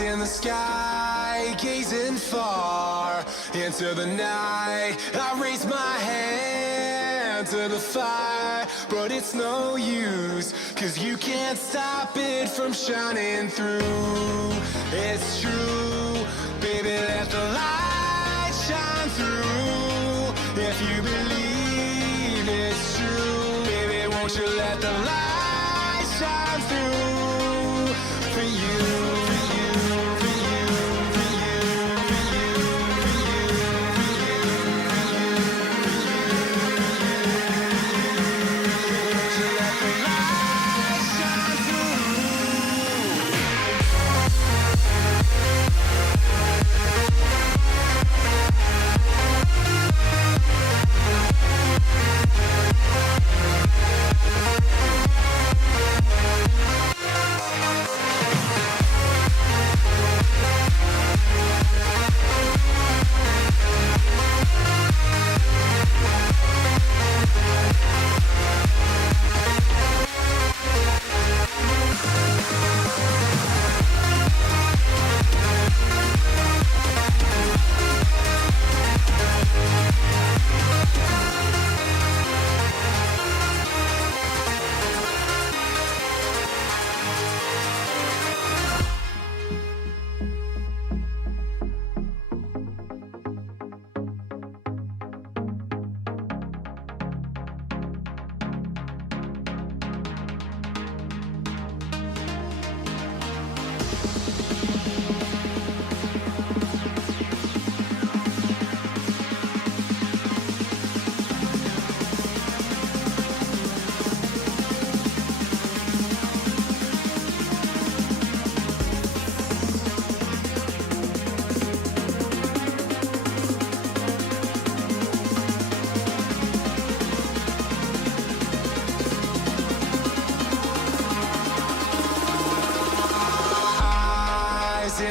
in the sky, gazing far into the night. I raise my hand to the fire, but it's no use, 'cause you can't stop it from shining through. It's true, baby, let the light shine through. If you believe it's true, baby, won't you let the light shine through for you.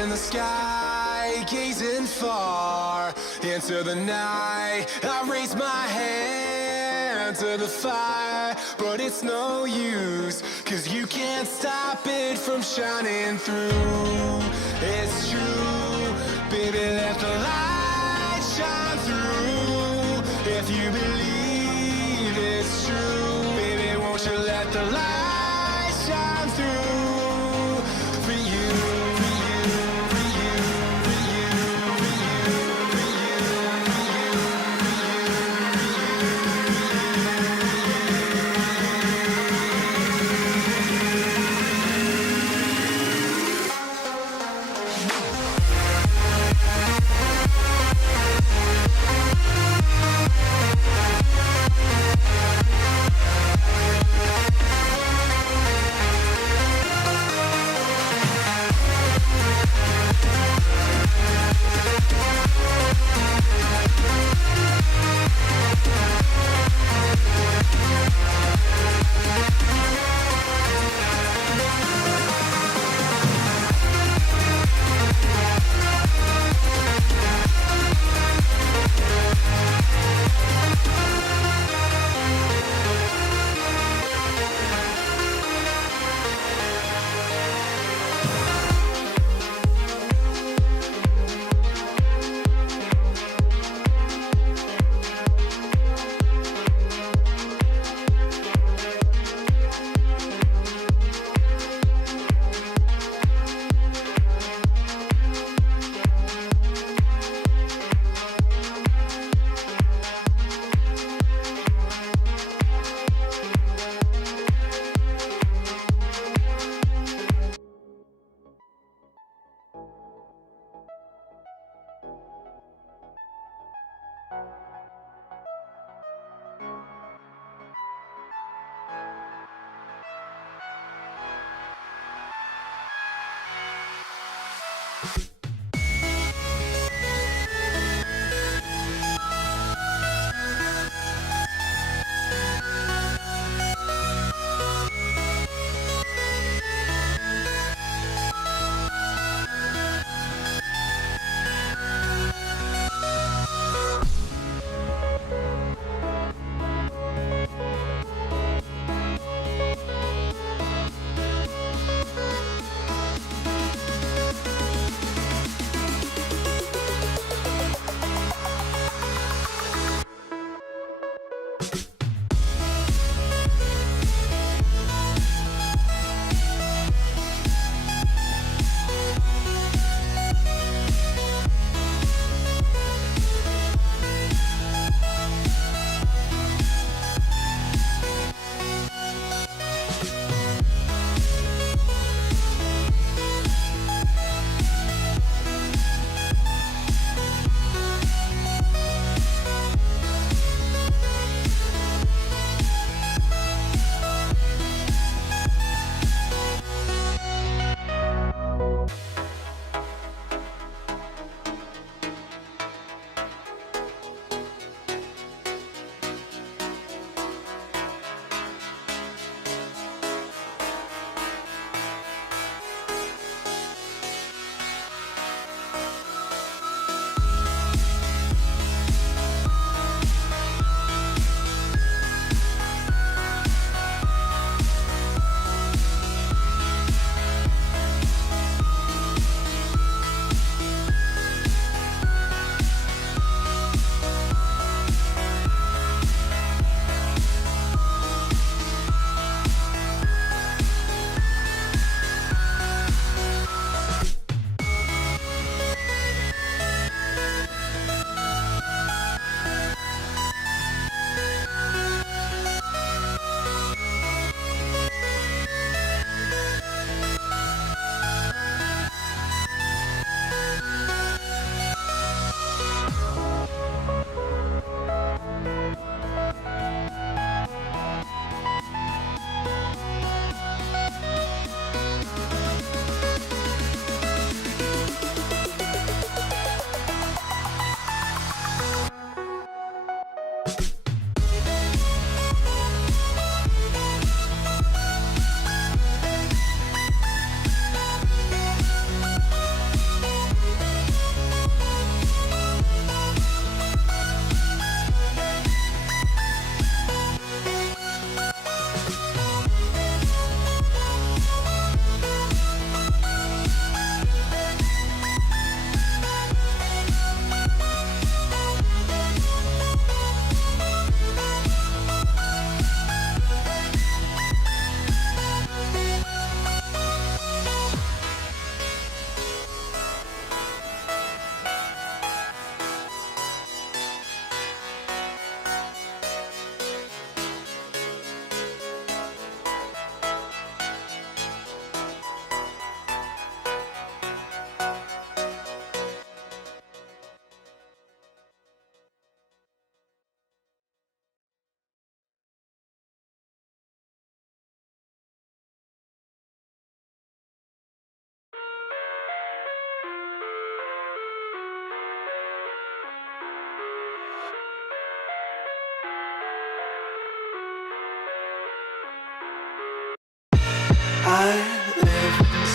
In the sky, gazing far into the night. I raise my hand to the fire, but it's no use, 'cause you can't stop it from shining through. It's true, baby, let the light shine through. If you believe it's true, baby, won't you let the light shine through for you.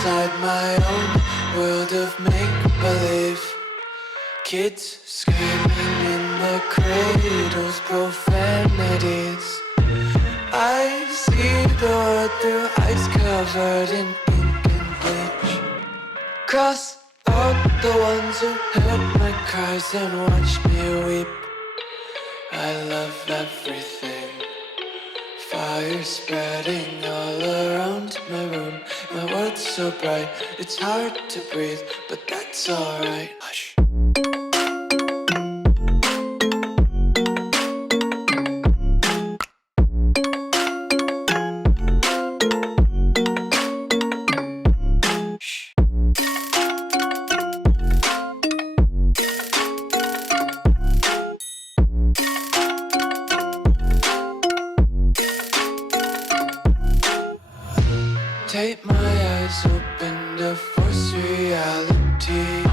inside my own world of make-believe. Kids screaming in the cradles, profanities. I see the world through ice covered in ink and bleach. Cross out the ones who heard my cries and watched me weep. I love everything. Fire spreading all around my room. My world's so bright, it's hard to breathe, but that's alright. Hush. Take my eyes open to force reality.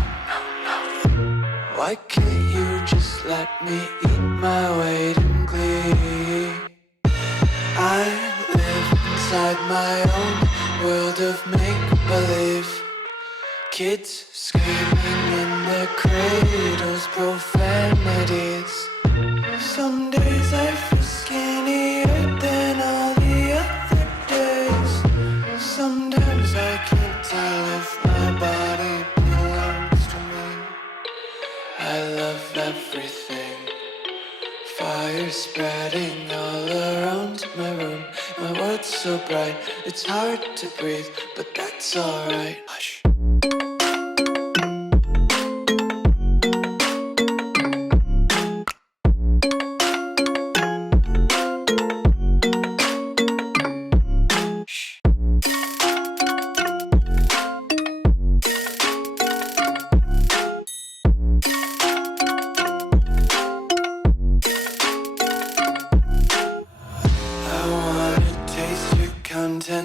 Why can't you just let me eat my weight in glee? I live inside my own world of make-believe. Kids screaming in their cradles, profanities. Some days I feel skinnier than all the other days. Sometimes I can't tell if my body belongs to me. I love everything. Fire spreading all around my room. My world's so bright, it's hard to breathe, but that's alright. Hush.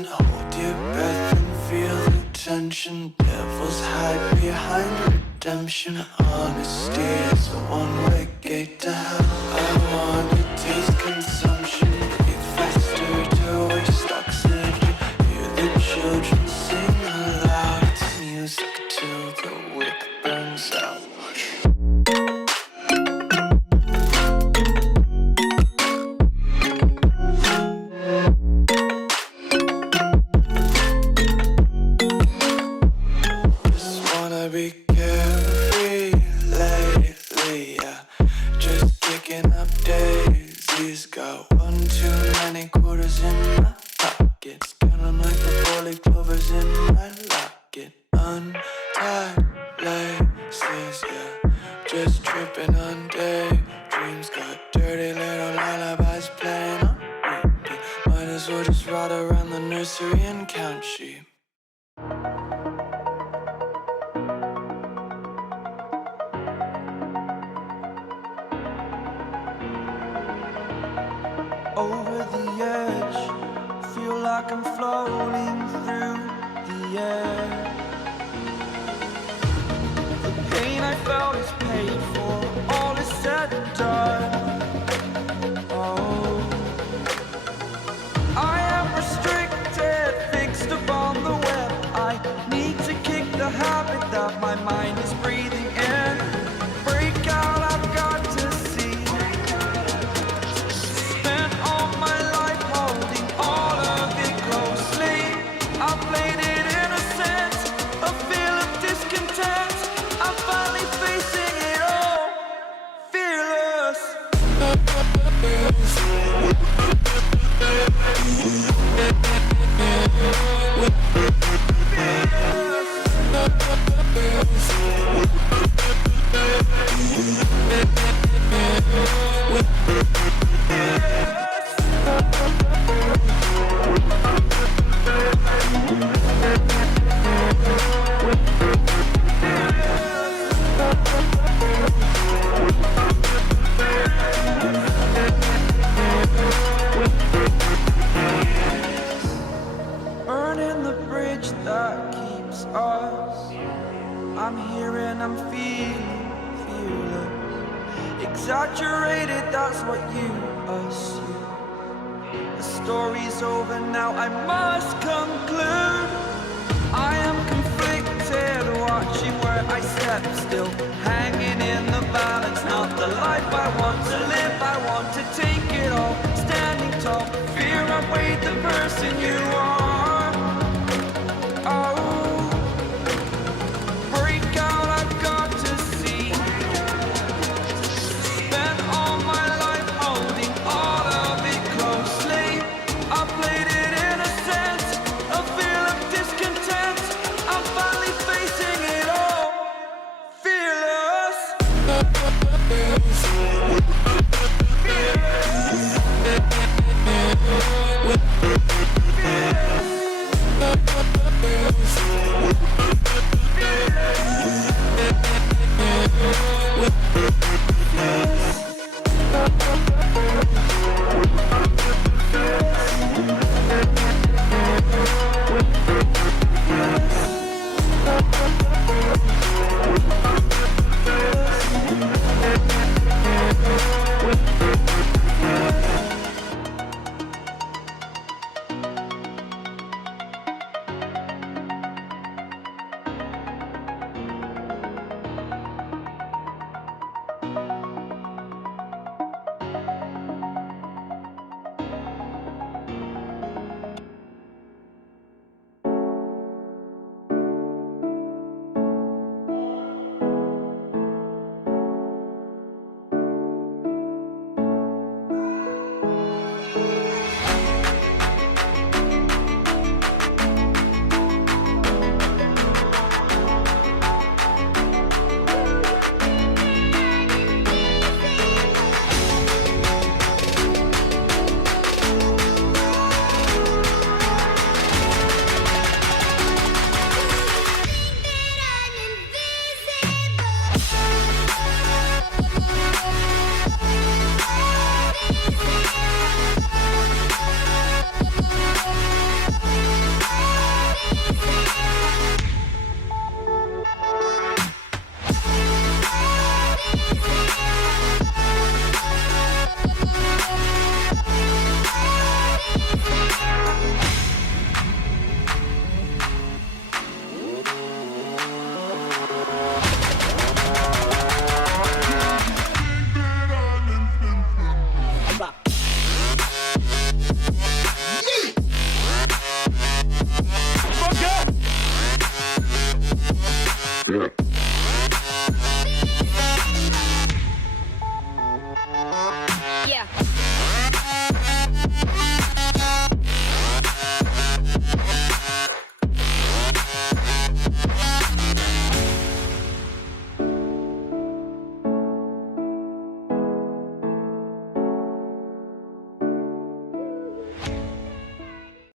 Hold your breath and feel the tension. Devils hide behind redemption. Honesty is a one-way gate to hell. I wanna taste consumption. Breathe faster to waste oxygen. Hear the children sing aloud. It's music till the wick burns out. Be carefree lately, yeah. Just kicking up daisies. Got one too many quarters in my pockets. Counting like the 4-leaf clovers in my locket. Untied laces, yeah. Just tripping on daydreams. Got dirty little lullabies playing on repeat. Might as well just ride around the nursery and count sheep. Over the edge, feel like I'm floating through the air. The pain I felt is paid for, all is said and done. Oh, I am restricted, fixed upon the web. I need to kick the habit that my mind is breathing in. Break out, I've got to see. Burning the bridge that keeps us. I'm here and I'm feeling fearless. Exaggerated, that's what you assume. The story's over now, I must conclude. I am conflicted, watching where I step still, hanging in the balance. Not the life I want to live, I want to take it all, standing tall. Fear outweighed the person you are. Oh, break out, I've got to see. Spent all my life holding all of it closely. I played it in a sense, a feel of discontent. I'm finally facing it all, fearless. Yeah.